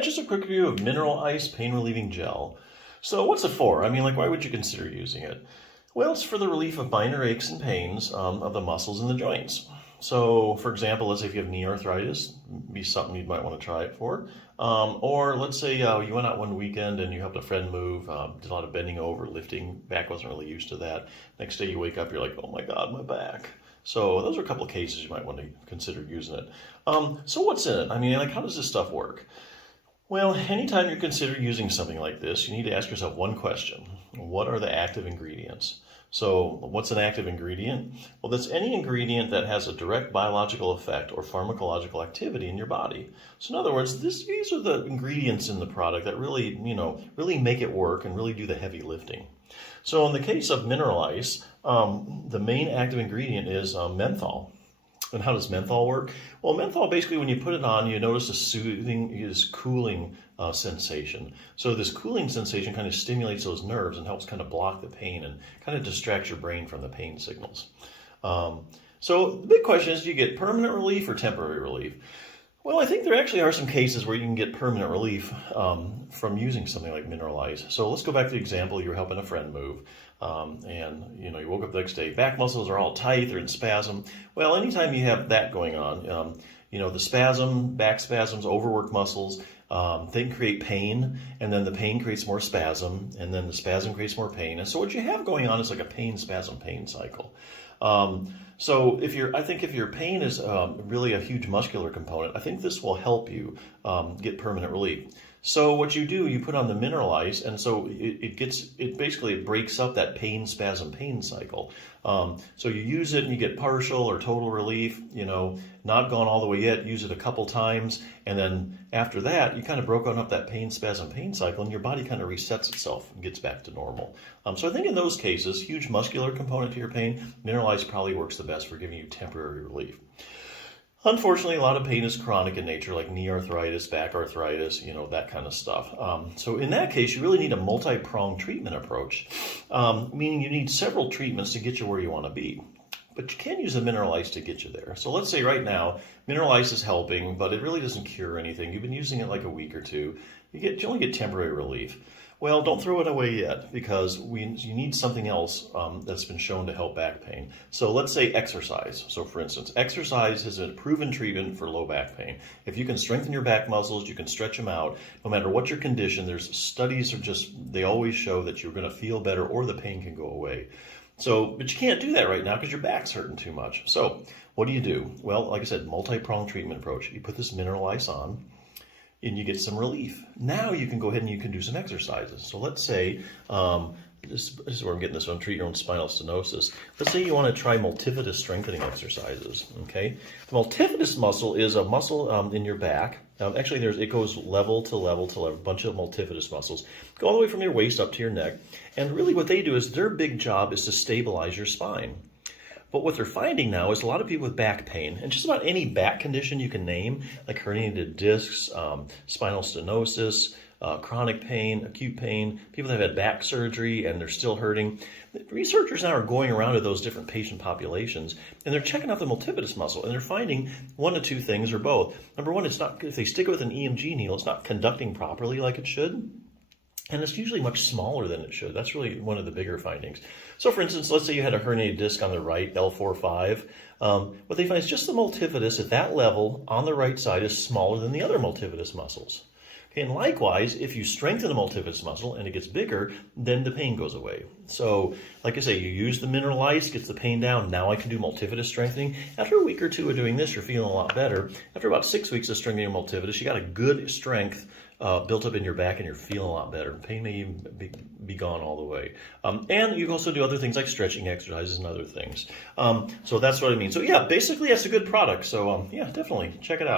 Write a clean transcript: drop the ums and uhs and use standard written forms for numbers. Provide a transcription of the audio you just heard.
just a quick review of mineral ice pain relieving gel. So what's it for? I mean, like, why would you consider using it? Well, it's for the relief of minor aches and pains of the muscles in the joints. So, for example, let's say if you have knee arthritis, be something you might want to try it for. Or let's say you went out one weekend and you helped a friend move, did a lot of bending over, lifting, back wasn't really used to that. Next day you wake up, you're like, oh my God, my back. So those are a couple of cases you might want to consider using it. So what's in it? I mean, like, how does this stuff work? Well, anytime you consider using something like this, you need to ask yourself one question. What are the active ingredients? So what's an active ingredient? Well, that's any ingredient that has a direct biological effect or pharmacological activity in your body. So in other words, these are the ingredients in the product that really, really make it work and really do the heavy lifting. So in the case of mineral ice, the main active ingredient is menthol. And how does menthol work? Well, menthol, basically, when you put it on, you notice a soothing, this cooling sensation. So this cooling sensation kind of stimulates those nerves and helps kind of block the pain and kind of distracts your brain from the pain signals. So the big question is, do you get permanent relief or temporary relief? Well, I think there actually are some cases where you can get permanent relief from using something like mineral ice. So let's go back to the example. You're helping a friend move, and you woke up the next day, back muscles are all tight, they're in spasm. Well, anytime you have that going on, the back spasms, overworked muscles, they can create pain, and then the pain creates more spasm, and then the spasm creates more pain. And so what you have going on is like a pain, spasm, pain cycle. So I think if your pain is really a huge muscular component, I think this will help you get permanent relief. So what you do, you put on the mineral ice, and so it basically breaks up that pain, spasm, pain cycle. So you use it and you get partial or total relief, not gone all the way yet, use it a couple times, and then after that, you kind of broke up that pain, spasm, pain cycle, and your body kind of resets itself and gets back to normal. So I think in those cases, huge muscular component to your pain, mineral ice probably works the best for giving you temporary relief. Unfortunately, a lot of pain is chronic in nature, like knee arthritis, back arthritis, that kind of stuff. So in that case, you really need a multi-pronged treatment approach, meaning you need several treatments to get you where you want to be. But you can use a mineral ice to get you there. So let's say right now, mineral ice is helping, but it really doesn't cure anything. You've been using it like a week or two. You only get temporary relief. Well, don't throw it away yet, because you need something else that's been shown to help back pain. So let's say exercise. So for instance, exercise is a proven treatment for low back pain. If you can strengthen your back muscles, you can stretch them out, no matter what your condition, there's studies they always show that you're going to feel better or the pain can go away. But you can't do that right now because your back's hurting too much. So what do you do? Well, like I said, multi-pronged treatment approach. You put this mineral ice on, and you get some relief. Now you can go ahead and you can do some exercises. So let's say, this is where I'm getting this from, treat your own spinal stenosis. Let's say you want to try multifidus strengthening exercises, okay? The multifidus muscle is a muscle in your back. Actually, it goes level to level to level, a bunch of multifidus muscles. Go all the way from your waist up to your neck. And really what they do is their big job is to stabilize your spine. But what they're finding now is a lot of people with back pain, and just about any back condition you can name, like herniated discs, spinal stenosis, chronic pain, acute pain, people that have had back surgery and they're still hurting. Researchers now are going around to those different patient populations, and they're checking out the multifidus muscle, and they're finding one of two things or both. Number one, if they stick it with an EMG needle, it's not conducting properly like it should. And it's usually much smaller than it should. That's really one of the bigger findings. So for instance, let's say you had a herniated disc on the right, L4-5. What they find is just the multifidus at that level on the right side is smaller than the other multifidus muscles. Okay, and likewise, if you strengthen the multifidus muscle and it gets bigger, then the pain goes away. So, like I say, you use the mineral ice, gets the pain down. Now I can do multifidus strengthening. After a week or two of doing this, you're feeling a lot better. After about 6 weeks of strengthening your multifidus, you got a good strength built up in your back and you're feeling a lot better. Pain may even be gone all the way. And you can also do other things like stretching exercises and other things. So that's what I mean. So yeah, basically that's a good product. So yeah, definitely check it out.